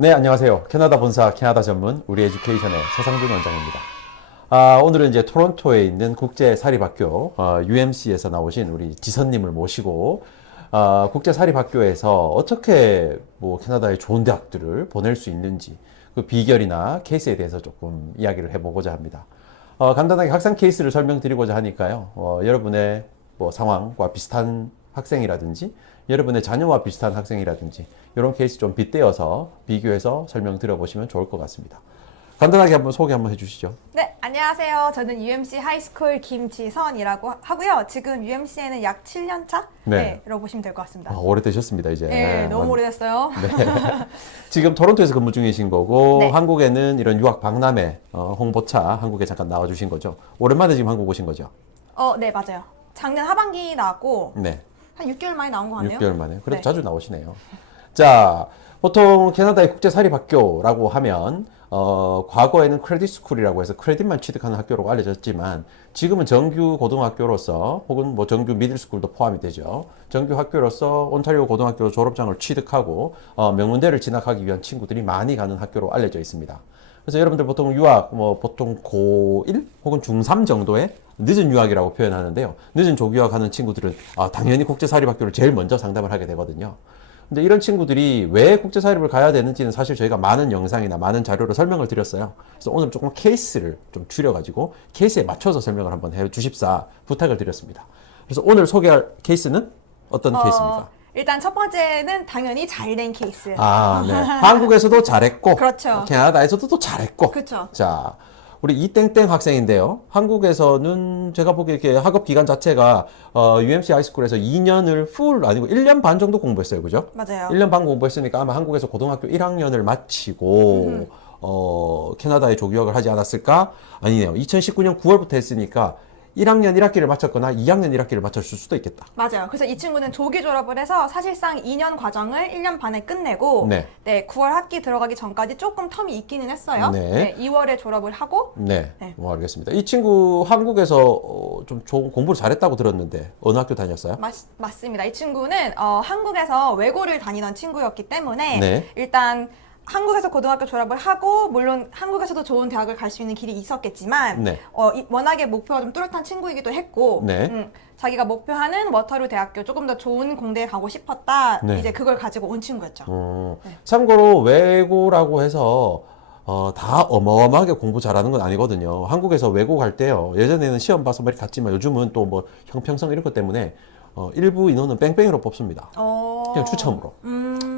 네, 안녕하세요. 캐나다 본사 캐나다 전문 우리 에듀케이션의 서상준 원장입니다. 오늘은 이제 토론토에 있는 국제사립학교 UMC에서 나오신 우리 지선님을 모시고 국제사립학교에서 어떻게 뭐 캐나다의 좋은 대학들을 보낼 수 있는지 그 비결이나 케이스에 대해서 조금 이야기를 해보고자 합니다. 간단하게 학생 케이스를 설명드리고자 하니까요. 여러분의 뭐 상황과 비슷한 학생이라든지 여러분의 자녀와 비슷한 학생이라든지 이런 케이스 좀 빗대어서 비교해서 설명드려보시면 좋을 것 같습니다. 간단하게 한번 소개 한번 해주시죠. 네, 안녕하세요. 저는 UMC 하이스쿨 김지선이라고 하고요. 지금 UMC에는 약 7년 차로 보시면 될 것 같습니다. 오래되셨습니다, 이제. 네, 너무 오래됐어요. 네. 지금 토론토에서 근무 중이신 거고 네. 한국에는 이런 유학 박람회 홍보차 한국에 잠깐 나와주신 거죠. 오랜만에 지금 한국 오신 거죠. 네, 맞아요. 작년 하반기 나왔고 네. 한 6개월 만에 나온 것 같네요. 6개월 만에. 그래도 네. 자주 나오시네요. 자, 보통 캐나다의 국제사립학교라고 하면 과거에는 크레딧 스쿨이라고 해서 크레딧만 취득하는 학교로 알려졌지만 지금은 정규 고등학교로서 혹은 뭐 정규 미들스쿨도 포함이 되죠. 정규 학교로서 온타리오 고등학교 졸업장을 취득하고 명문대를 진학하기 위한 친구들이 많이 가는 학교로 알려져 있습니다. 그래서 여러분들 보통 유학 보통 고1 혹은 중3 정도의 늦은 유학이라고 표현하는데요. 늦은 조기유학하는 친구들은 당연히 국제사립학교를 제일 먼저 상담을 하게 되거든요. 근데 이런 친구들이 왜 국제사립을 가야 되는지는 사실 저희가 많은 영상이나 많은 자료로 설명을 드렸어요. 그래서 오늘 조금 케이스를 좀 줄여가지고 케이스에 맞춰서 설명을 한번 해 주십사 부탁을 드렸습니다. 그래서 오늘 소개할 케이스는 어떤 케이스입니까? 일단 첫 번째는 당연히 잘 된 케이스. 네. 한국에서도 잘했고, 그렇죠. 캐나다에서도 또 잘했고. 그렇죠. 자, 우리 이땡땡 학생인데요. 한국에서는 제가 보기에 이렇게 학업 기간 자체가 UMC 하이스쿨에서 2년을 풀 아니고 1년 반 정도 공부했어요. 그죠? 맞아요. 1년 반 공부했으니까 아마 한국에서 고등학교 1학년을 마치고 캐나다에 조교학을 하지 않았을까? 아니네요. 2019년 9월부터 했으니까 1학년 1학기를 마쳤거나 2학년 1학기를 마쳤을 수도 있겠다. 맞아요. 그래서 이 친구는 조기 졸업을 해서 사실상 2년 과정을 1년 반에 끝내고 네. 9월 학기 들어가기 전까지 조금 텀이 있기는 했어요. 네. 2월에 졸업을 하고 네. 네. 알겠습니다. 이 친구 한국에서 좀 좋은 공부를 잘했다고 들었는데 어느 학교 다녔어요? 맞습니다. 이 친구는 한국에서 외고를 다니던 친구였기 때문에 네. 일단 한국에서 고등학교 졸업을 하고 물론 한국에서도 좋은 대학을 갈 수 있는 길이 있었겠지만 네. 워낙에 목표가 좀 뚜렷한 친구이기도 했고 네. 자기가 목표하는 워터루 대학교 조금 더 좋은 공대에 가고 싶었다. 네. 이제 그걸 가지고 온 친구였죠. 네. 참고로 외고라고 해서 다 어마어마하게 공부 잘하는 건 아니거든요. 한국에서 외고 갈 때요. 예전에는 시험 봐서 뭐 이렇게 갔지만 요즘은 또 뭐 형평성 이런 것 때문에 일부 인원은 뺑뺑이로 뽑습니다. 그냥 추첨으로.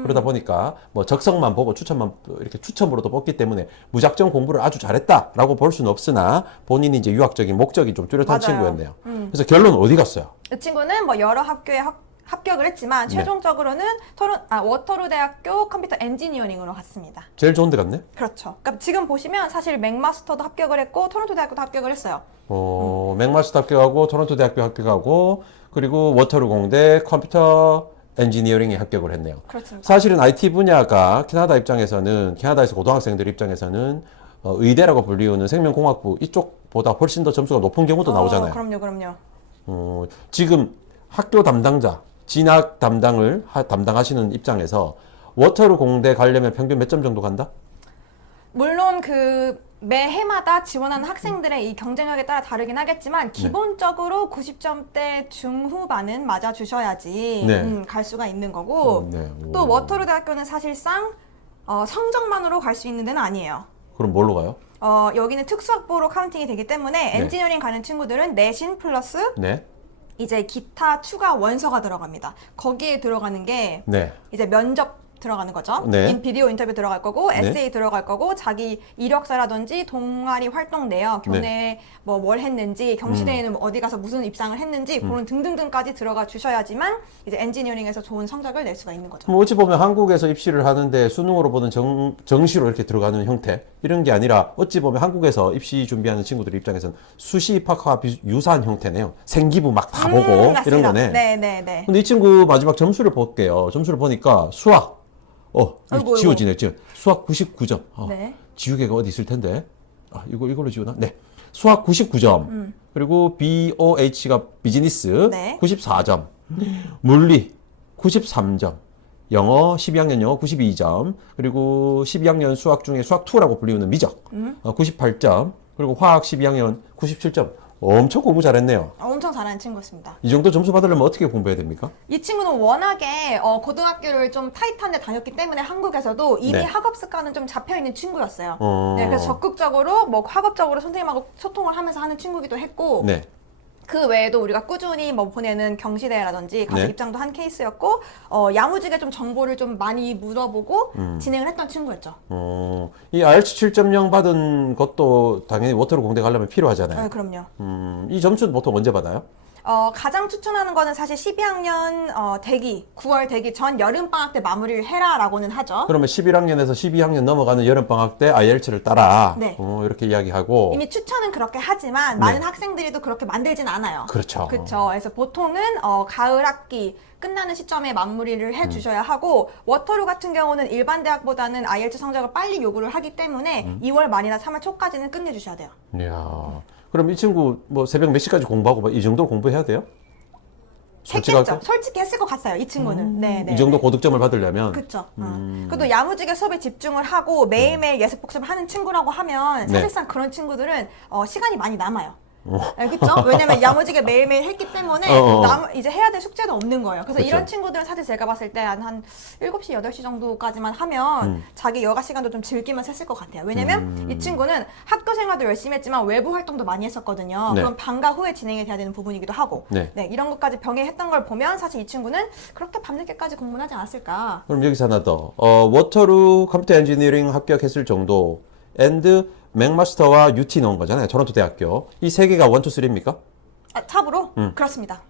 그러다 보니까 뭐 적성만 보고 추천만 이렇게 추첨으로도 뽑기 때문에 무작정 공부를 아주 잘했다라고 볼 수는 없으나 본인이 이제 유학적인 목적이 좀 뚜렷한 맞아요. 친구였네요. 그래서 결론 어디 갔어요? 이 친구는 뭐 여러 학교에 합격을 했지만 네. 최종적으로는 워터루 대학교 컴퓨터 엔지니어링으로 갔습니다. 제일 좋은 데 갔네? 그렇죠. 그러니까 지금 보시면 사실 맥마스터도 합격을 했고 토론토 대학교도 합격을 했어요. 맥마스터 합격하고 토론토 대학교 합격하고 그리고 워터루 공대 컴퓨터 엔지니어링에 합격을 했네요. 그렇습니다. 사실은 IT 분야가 캐나다 입장에서는 캐나다에서 고등학생들 입장에서는 의대라고 불리우는 생명공학부 이쪽보다 훨씬 더 점수가 높은 경우도 나오잖아요. 그럼요. 지금 학교 담당자, 진학 담당을 담당하시는 입장에서 워터루 공대 가려면 평균 몇 점 정도 간다? 물론 매 해마다 지원하는 학생들의 이 경쟁력에 따라 다르긴 하겠지만 기본적으로 90점대 중후반은 맞아주셔야지 네. 갈 수가 있는 거고 네. 또 워터루 대학교는 사실상 성적만으로 갈 수 있는 데는 아니에요. 그럼 뭘로 가요? 여기는 특수학부로 카운팅이 되기 때문에 엔지니어링 가는 친구들은 내신 플러스 네. 이제 기타 추가 원서가 들어갑니다. 거기에 들어가는 게 네. 이제 면접 들어가는 거죠. 네. 비디오 인터뷰 들어갈 거고 네. 에세이 들어갈 거고 자기 이력서라든지 동아리 활동 내역, 교내 뭘 했는지 경시대에는 어디 가서 무슨 입상을 했는지 그런 등등등까지 들어가 주셔야지만 이제 엔지니어링에서 좋은 성적을 낼 수가 있는 거죠. 그럼 어찌 보면 한국에서 입시를 하는데 수능으로 보는 정시로 이렇게 들어가는 형태 이런 게 아니라 어찌 보면 한국에서 입시 준비하는 친구들 입장에서는 수시 입학과 유사한 형태네요. 생기부 막 다 보고 맞습니다. 이런 거네. 네네네. 근데 이 친구 마지막 점수를 볼게요. 점수를 보니까 수학 아이고, 지워지네. 수학 99점. 네. 지우개가 어디 있을 텐데. 이걸로 지우나? 네. 수학 99점. 그리고 BOH가 비즈니스 네. 94점. 물리 93점. 영어 12학년 영어 92점, 그리고 12학년 수학 중에 수학 2라고 불리우는 미적 98점, 그리고 화학 12학년 97점. 엄청 공부 잘했네요. 엄청 잘하는 친구였습니다. 이 정도 점수 받으려면 어떻게 공부해야 됩니까? 이 친구는 워낙에 고등학교를 좀 타이트한 데 다녔기 때문에 한국에서도 이미 네. 학업 습관은 좀 잡혀있는 친구였어요. 어. 네, 그래서 적극적으로 뭐 학업적으로 선생님하고 소통을 하면서 하는 친구기도 했고 네. 그 외에도 우리가 꾸준히 뭐 보내는 경시대회라든지 가서 네. 입장도 한 케이스였고 야무지게 좀 정보를 좀 많이 물어보고 진행을 했던 친구였죠. 이 IELTS 7.0 받은 것도 당연히 워터루 공대 가려면 필요하잖아요. 네, 그럼요. 이 점수는 보통 언제 받아요? 가장 추천하는 거는 사실 12학년 대기, 9월 대기 전 여름방학 때 마무리를 해라라고는 하죠. 그러면 11학년에서 12학년 넘어가는 여름방학 때 IELTS를 따라. 네. 이렇게 이야기하고. 이미 추천은 그렇게 하지만 많은 학생들이 또 그렇게 만들진 않아요. 그렇죠. 그렇죠. 그래서 보통은 가을 학기 끝나는 시점에 마무리를 해주셔야 하고 워터루 같은 경우는 일반 대학보다는 IELTS 성적을 빨리 요구를 하기 때문에 2월 말이나 3월 초까지는 끝내주셔야 돼요. 이야. 그럼 이 친구 뭐 새벽 몇 시까지 공부하고 뭐 이 정도 공부해야 돼요? 솔직하게? 했겠죠. 솔직히 했을 것 같아요. 이 친구는. 네, 네. 이 정도 고득점을 받으려면. 그렇죠. 그래도 야무지게 수업에 집중을 하고 매일매일 예습 복습을 하는 친구라고 하면 네. 사실상 그런 친구들은 시간이 많이 남아요. 네, 그렇죠? 왜냐면 야무지게 매일매일 했기 때문에 이제 해야 될 숙제도 없는 거예요. 그래서 그쵸. 이런 친구들은 사실 제가 봤을 때 한 7시, 8시 정도까지만 하면 자기 여가 시간도 좀 즐기면서 했을 것 같아요. 왜냐면 이 친구는 학교 생활도 열심히 했지만 외부 활동도 많이 했었거든요. 네. 그럼 방과 후에 진행이 돼야 되는 부분이기도 하고 네. 네, 이런 것까지 병행했던 걸 보면 사실 이 친구는 그렇게 밤늦게까지 공부는 하지 않았을까. 그럼 여기서 하나 더. 워터루 컴퓨터 엔지니어링 합격했을 정도 앤드 맥마스터와 UT 넣은 거잖아요. 토론토 대학교. 이 세 개가 1, 2, 3입니까? 탑으로? 그렇습니다.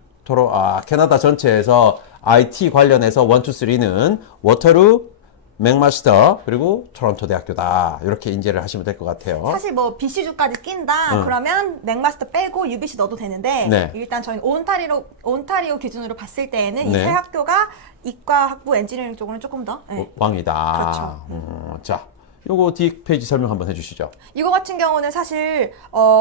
캐나다 전체에서 IT 관련해서 1, 2, 3는 워터루, 맥마스터, 그리고 토론토 대학교다. 이렇게 인지를 하시면 될 것 같아요. 사실 뭐 BC주까지 낀다 그러면 맥마스터 빼고 UBC 넣어도 되는데 네. 일단 저희는 온타리오 기준으로 봤을 때에는 이 네. 세 학교가 이과학부 엔지니어링 쪽으로는 조금 더 왕이다. 그렇죠. 자, 요거 뒷페이지 설명 한번 해주시죠. 이거 같은 경우는 사실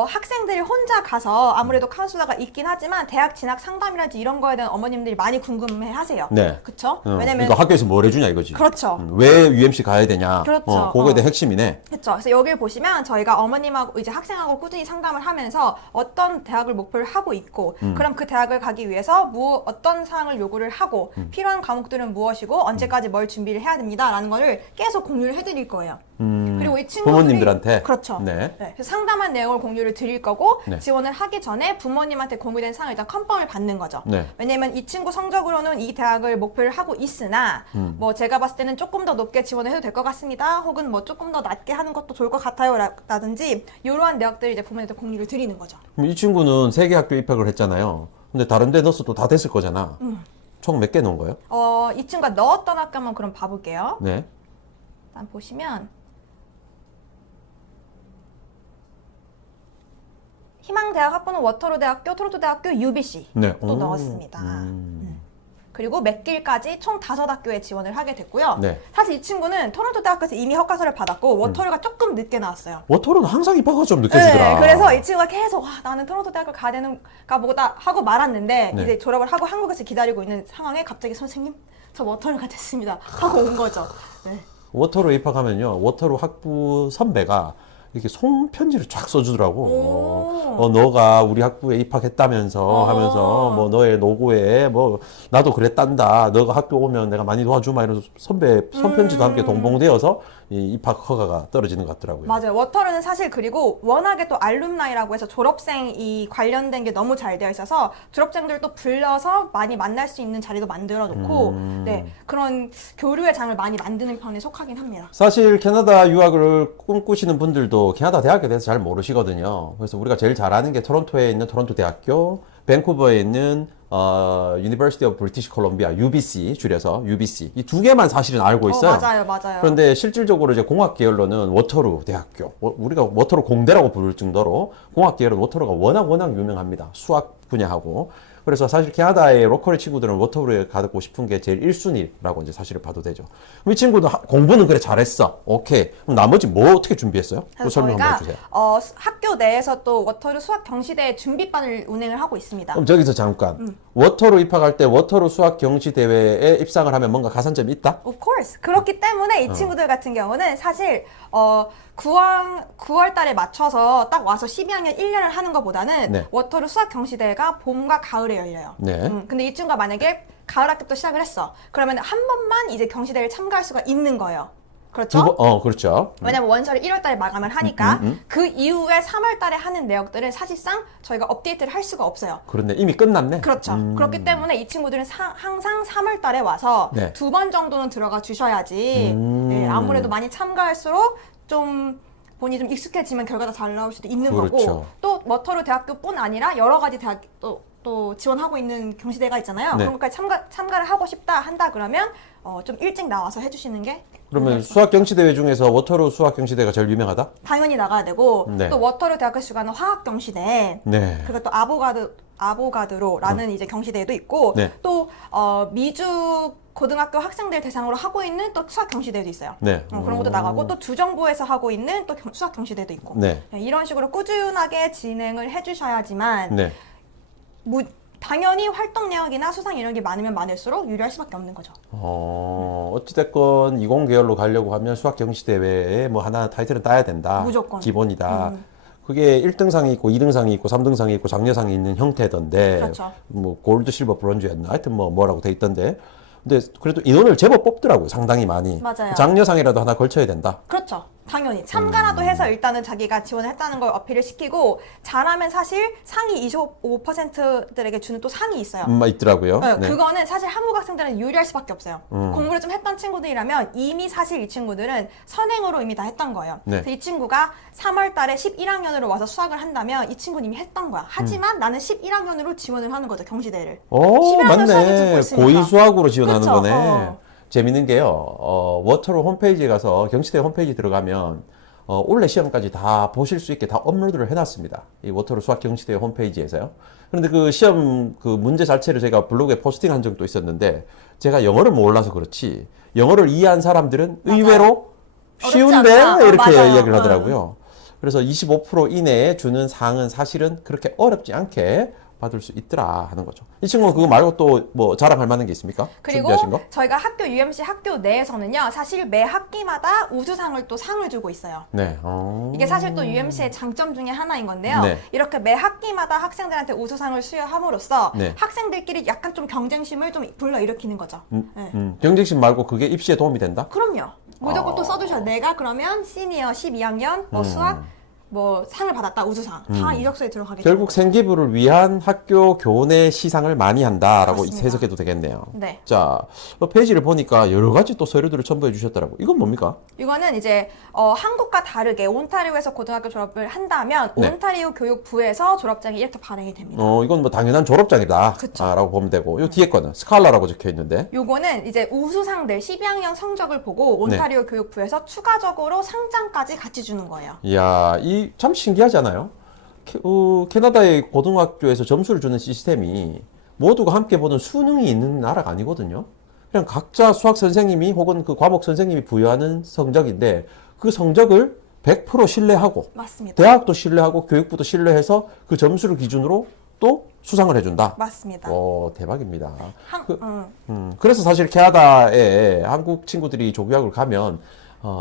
학생들이 혼자 가서 아무래도 카운슬러가 있긴 하지만 대학 진학 상담이라든지 이런 거에 대한 어머님들이 많이 궁금해하세요. 네. 그렇죠? 왜냐면 그러니까 학교에서 뭘 해주냐 이거지. 그렇죠. 왜 UMC 가야 되냐. 그렇죠. 그거에 대한 핵심이네. 그렇죠. 그래서 여기를 보시면 저희가 어머님하고 이제 학생하고 꾸준히 상담을 하면서 어떤 대학을 목표를 하고 있고 그럼 그 대학을 가기 위해서 어떤 사항을 요구를 하고 필요한 과목들은 무엇이고 언제까지 뭘 준비를 해야 됩니다라는 거를 계속 공유를 해드릴 거예요. 그리고 이 친구들이 부모님들한테? 그렇죠. 네. 그래서 상담한 내용을 공유를 드릴 거고 네. 지원을 하기 전에 부모님한테 공유된 사항을 일단 컨펌을 받는 거죠. 네. 왜냐면 이 친구 성적으로는 이 대학을 목표를 하고 있으나 뭐 제가 봤을 때는 조금 더 높게 지원을 해도 될 것 같습니다. 혹은 뭐 조금 더 낮게 하는 것도 좋을 것 같아요. 라든지 이러한 내역들을 이제 부모님한테 공유를 드리는 거죠. 그럼 이 친구는 세 개 학교 입학을 했잖아요. 근데 다른 데 넣어서도 다 됐을 거잖아. 총 몇 개 넣은 거예요? 이 친구가 넣었던 학교 한번 그럼 봐볼게요. 네. 일단 보시면 희망대학 학부는 워터루 대학교, 토론토 대학교, UBC 네. 또 넣었습니다. 그리고 맥길까지 총 5학교에 지원을 하게 됐고요. 네. 사실 이 친구는 토론토 대학교에서 이미 허가서를 받았고 워터루가 조금 늦게 나왔어요. 워터는 항상 입학가 좀 느껴지더라. 네, 그래서 이 친구가 계속 나는 토론토 대학을 가야 되는가 보다 하고 말았는데 네. 이제 졸업을 하고 한국에서 기다리고 있는 상황에 갑자기 선생님 저 워터루가 됐습니다 하고 온 거죠. 네. 워터로 입학하면요. 워터로 학부 선배가 이렇게 송편지를 쫙 써주더라고. 너가 우리 학부에 입학했다면서 하면서 뭐 너의 노고에 뭐 나도 그랬단다. 너가 학교 오면 내가 많이 도와주마 이런 선배 손편지도 함께 동봉되어서 이 입학 허가가 떨어지는 것 같더라고요. 맞아요. 워터루는 사실 그리고 워낙에 또 알룸나이라고 해서 졸업생이 관련된 게 너무 잘 되어 있어서 졸업생들도 불러서 많이 만날 수 있는 자리도 만들어 놓고 네, 그런 교류의 장을 많이 만드는 편에 속하긴 합니다. 사실 캐나다 유학을 꿈꾸시는 분들도 캐나다 대학에 대해서 잘 모르시거든요. 그래서 우리가 제일 잘 아는 게 토론토에 있는 토론토 대학교, 밴쿠버에 있는 University of British Columbia, UBC 줄여서 UBC 이 두 개만 사실은 알고 있어요. 맞아요. 그런데 실질적으로 이제 공학 계열로는 워터루 대학교, 우리가 워터루 공대라고 부를 정도로 공학 계열은 워터루가 워낙 유명합니다. 수학 분야하고 그래서 사실 캐나다의 로컬 친구들은 워터브루에 가고 싶은 게 제일 1순위라고 이제 사실을 봐도 되죠. 그럼 이 친구도 공부는 그래 잘했어. 오케이. 그럼 나머지 뭐 어떻게 준비했어요? 또 설명 한번 해주세요. 학교 내에서 또 워터루 수학 경시대회 준비반을 운행을 하고 있습니다. 그럼 저기서 잠깐. 워터로 입학할 때 워터로 수학 경시 대회에 입상을 하면 뭔가 가산점이 있다? Of course. 그렇기 때문에 이 친구들 같은 경우는 사실 9월 달에 맞춰서 딱 와서 12학년 1년을 하는 것보다는 네. 워터루 수학 경시대회가 봄과 가을에 열려요. 네. 근데 이 친구가 만약에 가을 학기부터 시작을 했어. 그러면 한 번만 이제 경시대회를 참가할 수가 있는 거예요. 그렇죠? 그렇죠. 왜냐면 원서를 1월 달에 마감을 하니까 그 이후에 3월 달에 하는 내역들은 사실상 저희가 업데이트를 할 수가 없어요. 그런데 이미 끝났네. 그렇죠. 그렇기 때문에 이 친구들은 항상 3월 달에 와서 네. 2번 정도는 들어가 주셔야지 네, 아무래도 많이 참가할수록 좀 본인이 좀 익숙해지면 결과가 잘 나올 수도 있는 그렇죠. 거고 또 워터루 대학교뿐 아니라 여러 가지 대학 또 지원하고 있는 경시대가 있잖아요. 네. 그런 것까지 참가를 하고 싶다 한다 그러면 좀 일찍 나와서 해주시는 게 그러면 수학 경시 대회 중에서 워터로 수학 경시 대회가 제일 유명하다? 당연히 나가야 되고 네. 또 워터루 대학교 주관하는 화학 경시대 네. 그리고 또 아보가드로라는 이제 경시대회도 있고 네. 또 미주 고등학교 학생들 대상으로 하고 있는 또 수학 경시대회도 있어요. 네. 그런 것도 나가고 또 주정부에서 하고 있는 또 수학 경시대회도 있고 네. 이런 식으로 꾸준하게 진행을 해주셔야지만 네. 당연히 활동 내역이나 수상 이런 게 많으면 많을수록 유리할 수밖에 없는 거죠. 어찌됐건 20 계열로 가려고 하면 수학 경시 대회에 뭐 하나 타이틀은 따야 된다. 무조건. 기본이다. 그게 1등상이 있고 2등상이 있고 3등상이 있고 장려상이 있는 형태던데 그렇죠. 뭐 골드, 실버, 브론즈였나 하여튼 뭐라고 돼 있던데 근데 그래도 인원을 제법 뽑더라고요. 상당히 많이. 맞아요. 장려상이라도 하나 걸쳐야 된다. 그렇죠. 당연히 참가라도 해서 일단은 자기가 지원을 했다는 걸 어필을 시키고 잘하면 사실 상위 25%들에게 주는 또 상이 있어요. 있더라고요. 네, 네. 그거는 사실 한국 학생들은 유리할 수밖에 없어요. 공부를 좀 했던 친구들이라면 이미 사실 이 친구들은 선행으로 이미 다 했던 거예요. 네. 그래서 이 친구가 3월 달에 11학년으로 와서 수학을 한다면 이 친구는 이미 했던 거야. 하지만 나는 11학년으로 지원을 하는 거죠, 경시대회를. 오, 11학년 수학을 듣고 맞네. 있으니까. 고의 수학으로 지원하는 그쵸? 거네. 재밌는 게요. 워터로 홈페이지에 가서 경시대 홈페이지 들어가면 올해 시험까지 다 보실 수 있게 다 업로드를 해놨습니다. 이 워터로 수학 경시대 홈페이지에서요. 그런데 그 시험 그 문제 자체를 제가 블로그에 포스팅한 적도 있었는데 제가 영어를 몰라서 그렇지 영어를 이해한 사람들은 맞아요. 의외로 쉬운데 않다. 이렇게 맞아요. 이야기를 하더라고요. 그래서 25% 이내에 주는 상은 사실은 그렇게 어렵지 않게 받을 수 있더라 하는 거죠. 이 친구는 그거 말고 또 뭐 자랑할 만한 게 있습니까? 그리고 준비하신 거? 저희가 학교 UMC 학교 내에서는요, 사실 매 학기마다 우수상을 또 상을 주고 있어요. 네. 이게 사실 또 UMC의 장점 중에 하나인 건데요. 네. 이렇게 매 학기마다 학생들한테 우수상을 수여함으로써 네. 학생들끼리 약간 좀 경쟁심을 좀 불러일으키는 거죠. 네. 경쟁심 말고 그게 입시에 도움이 된다? 그럼요. 무조건 또 써두셔요. 내가 그러면 시니어 12학년 뭐 수학 뭐 상을 받았다 우수상 다 이력서에 들어가게 결국 생기부를 위한 학교 교내 시상을 많이 한다라고 맞습니다. 해석해도 되겠네요. 네. 자, 페이지를 보니까 여러 가지 또 서류들을 첨부해 주셨더라고요. 이건 뭡니까? 이거는 이제 한국과 다르게 온타리오에서 고등학교 졸업을 한다면 네. 온타리오 교육부에서 졸업장이 이렇게 발행이 됩니다. 이건 뭐 당연한 졸업장이다. 그쵸. 라고 보면 되고. 요 뒤에 거는 스칼라라고 적혀 있는데. 요거는 이제 우수상들 12학년 성적을 보고 온타리오 교육부에서 추가적으로 상장까지 같이 주는 거예요. 이야, 이 참 신기하잖아요. 캐나다의 고등학교에서 점수를 주는 시스템이 모두가 함께 보는 수능이 있는 나라가 아니거든요. 그냥 각자 수학 선생님이 혹은 그 과목 선생님이 부여하는 성적인데 그 성적을 100% 신뢰하고 맞습니다. 대학도 신뢰하고 교육부도 신뢰해서 그 점수를 기준으로 또 수상을 해준다. 맞습니다. 대박입니다. 음. 그래서 사실 캐나다에 한국 친구들이 조교학을 가면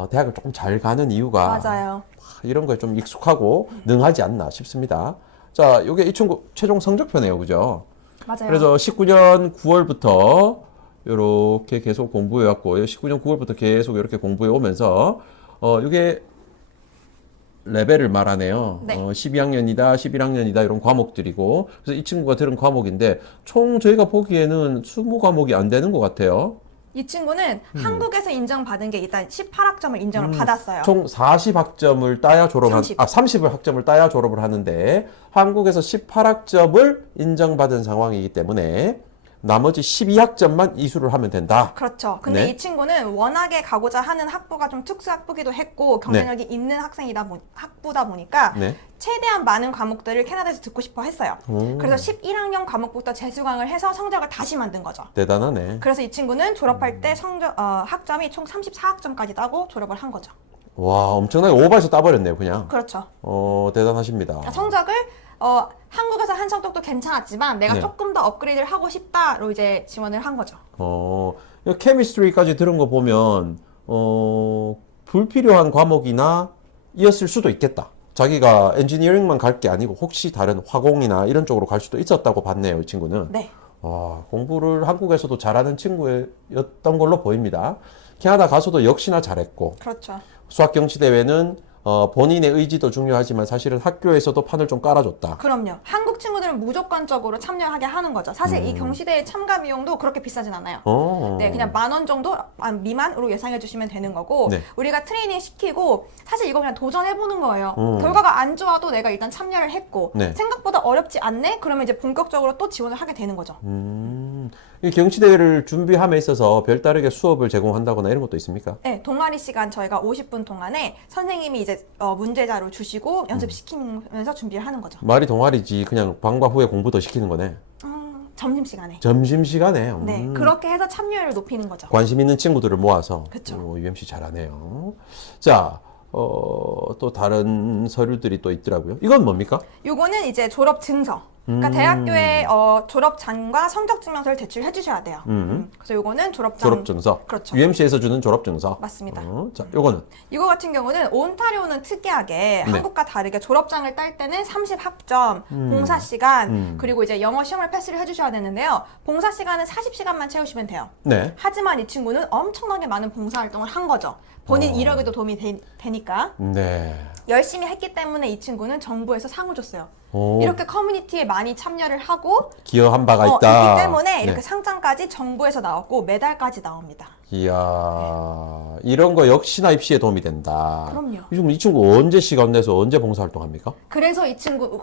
대학을 조금 잘 가는 이유가 맞아요. 이런 거에 좀 익숙하고 능하지 않나 싶습니다. 자, 요게 이 친구 최종 성적표네요. 그죠? 맞아요. 그래서 19년 9월부터 요렇게 계속 공부해 왔고 19년 9월부터 계속 이렇게 공부해 오면서 요게 레벨을 말하네요. 네. 12학년이다, 11학년이다 이런 과목들이고 그래서 이 친구가 들은 과목인데 총 저희가 보기에는 20과목이 안 되는 것 같아요. 이 친구는 한국에서 인정받은 게 일단 18학점을 인정을 받았어요. 총 40학점을 따야 졸업을 30학점을 따야 졸업을 하는데 한국에서 18학점을 인정받은 상황이기 때문에 나머지 12학점만 이수를 하면 된다. 그렇죠. 근데 네. 이 친구는 워낙에 가고자 하는 학부가 좀 특수 학부기도 했고 경쟁력이 있는 학부다 보니까 네. 최대한 많은 과목들을 캐나다에서 듣고 싶어 했어요. 그래서 11학년 과목부터 재수강을 해서 성적을 다시 만든 거죠. 대단하네. 그래서 이 친구는 졸업할 때 학점이 총 34학점까지 따고 졸업을 한 거죠. 와, 엄청나게 오버해서 따버렸네요, 그냥. 그렇죠. 대단하십니다. 그러니까 성적을 한국에서 한 성적도 괜찮았지만 내가 네. 조금 더 업그레이드를 하고 싶다로 이제 지원을 한 거죠. 케미스트리까지 들은 거 보면, 불필요한 과목이나 이었을 수도 있겠다. 자기가 엔지니어링만 갈 게 아니고 혹시 다른 화공이나 이런 쪽으로 갈 수도 있었다고 봤네요, 이 친구는. 네. 공부를 한국에서도 잘하는 친구였던 걸로 보입니다. 캐나다 가서도 역시나 잘했고, 그렇죠. 수학 경시 대회는 본인의 의지도 중요하지만 사실은 학교에서도 판을 좀 깔아줬다. 그럼요. 한국 친구들은 무조건적으로 참여하게 하는 거죠. 사실 이 경시대회 참가 비용도 그렇게 비싸진 않아요. 네, 그냥 10,000원 정도 미만으로 예상해 주시면 되는 거고, 네. 우리가 트레이닝 시키고, 사실 이거 그냥 도전해 보는 거예요. 결과가 안 좋아도 내가 일단 참여를 했고, 네. 생각보다 어렵지 않네? 그러면 이제 본격적으로 또 지원을 하게 되는 거죠. 이 경시대회를 준비함에 있어서 별다르게 수업을 제공한다거나 이런 것도 있습니까? 네, 동아리 시간 저희가 50분 동안에 선생님이 이제 문제자료 주시고 연습시키면서 준비를 하는 거죠. 말이 동아리지 그냥 방과 후에 공부 더 시키는 거네. 점심시간에. 점심시간에. 네, 그렇게 해서 참여율을 높이는 거죠. 관심 있는 친구들을 모아서. 그쵸. UMC 잘하네요. 자, 또 다른 서류들이 또 있더라고요. 이건 뭡니까? 요거는 이제 졸업 증서. 그러니까 대학교에 졸업장과 성적증명서를 제출해 주셔야 돼요. 그래서 요거는 졸업증서. 그렇죠. UMC에서 주는 졸업증서. 맞습니다. 자, 요거는 이거 같은 경우는 온타리오는 특이하게 한국과 다르게 졸업장을 딸 때는 30학점, 봉사 시간, 그리고 이제 영어 시험을 패스를 해주셔야 되는데요. 봉사 시간은 40시간만 채우시면 돼요. 네. 하지만 이 친구는 엄청나게 많은 봉사활동을 한 거죠. 본인 이력에도 도움이 되니까. 네. 열심히 했기 때문에 이 친구는 정부에서 상을 줬어요. 오, 이렇게 커뮤니티에 많이 참여를 하고 기여한 바가 있다. 있기 때문에 네. 이렇게 상장까지 정부에서 나왔고 메달까지 나옵니다. 이야, 이런 거 역시나 입시에 도움이 된다. 그럼요. 이 친구 언제 시간 내서 언제 봉사활동합니까? 그래서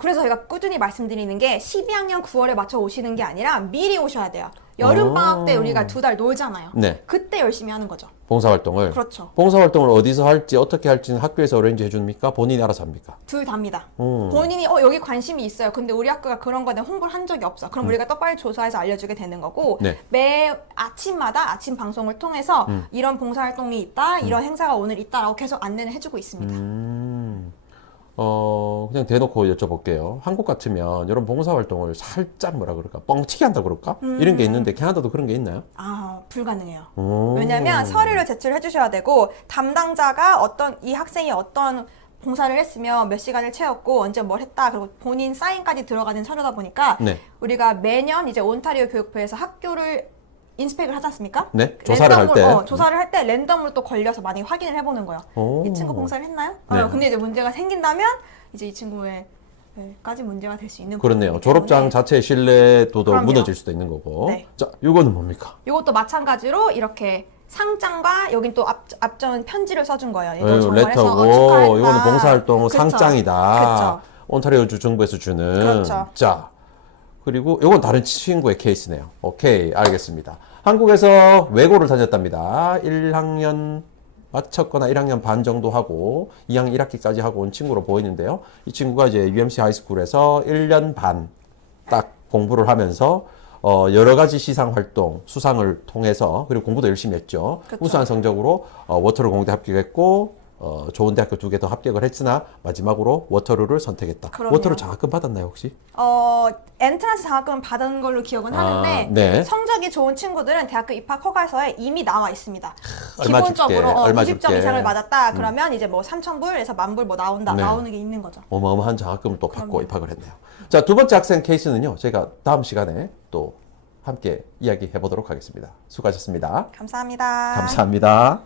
그래서 저희가 꾸준히 말씀드리는 게 12학년 9월에 맞춰 오시는 게 아니라 미리 오셔야 돼요. 여름방학 때 우리가 2달 놀잖아요. 네. 그때 열심히 하는 거죠. 봉사활동을. 그렇죠. 봉사활동을 어디서 할지 어떻게 할지는 학교에서 어레인지 해줍니까? 본인이 알아서 합니까? 둘 다입니다. 본인이 여기 관심이 있어요. 근데 우리 학교가 그런 거는 홍보를 한 적이 없어. 그럼 우리가 또 빨리 조사해서 알려주게 되는 거고 네. 매 아침마다 아침 방송을 통해서 이런 봉사활동이 있다, 이런 행사가 오늘 있다라고 계속 안내를 해주고 있습니다. 그냥 대놓고 여쭤볼게요. 한국 같으면 이런 봉사활동을 살짝 뭐라 그럴까? 뻥치기 한다 그럴까? 이런 게 있는데 캐나다도 그런 게 있나요? 불가능해요. 오. 왜냐면 서류를 제출해 주셔야 되고 담당자가 이 학생이 어떤 봉사를 했으면 몇 시간을 채웠고 언제 뭘 했다 그리고 본인 사인까지 들어가는 서류다 보니까 네. 우리가 매년 이제 온타리오 교육부에서 학교를 인스펙을 하지 않습니까? 네, 조사를 할 때. 조사를 할 때 랜덤으로 또 걸려서 많이 확인을 해보는 거예요. 오. 이 친구 봉사를 했나요? 네. 근데 이제 문제가 생긴다면 이제 이 친구에까지 문제가 될 수 있는 그렇네요. 부분이기 졸업장 때문에 자체의 신뢰도도 그럼요. 무너질 수도 있는 거고. 네. 자, 이거는 뭡니까? 이것도 마찬가지로 이렇게 상장과 여긴 또 앞전 편지를 써준 거예요. 이거 전달해서 레터고, 축하했다. 이거는 봉사활동 그렇죠. 상장이다. 그렇죠. 온타리오주 정부에서 주는. 그렇죠. 자, 그리고 이건 다른 친구의 케이스네요. 오케이, 알겠습니다. 한국에서 외고를 다녔답니다. 1학년 마쳤거나 1학년 반 정도 하고 2학년 1학기까지 하고 온 친구로 보이는데요. 이 친구가 이제 UMC 하이스쿨에서 1년 반 딱 공부를 하면서 여러 가지 시상 활동, 수상을 통해서 그리고 공부도 열심히 했죠. 그쵸. 우수한 성적으로 워터루 공대 합격했고 좋은 대학교 2개 더 합격을 했으나 마지막으로 워터루를 선택했다. 그럼요. 워터루 장학금 받았나요 혹시? 엔트란스 장학금 받은 걸로 기억은 하는데 네. 성적이 좋은 친구들은 대학교 입학 허가서에 이미 나와 있습니다. 얼마 기본적으로 줄게, 얼마 90점 줄게. 이상을 받았다. 그러면 이제 뭐 3,000불에서 10,000불 뭐 네. 나오는 게 있는 거죠. 어마어마한 장학금을 또 받고 그럼요. 입학을 했네요. 자, 두 번째 학생 케이스는요. 제가 다음 시간에 또 함께 이야기해 보도록 하겠습니다. 수고하셨습니다. 감사합니다. 감사합니다.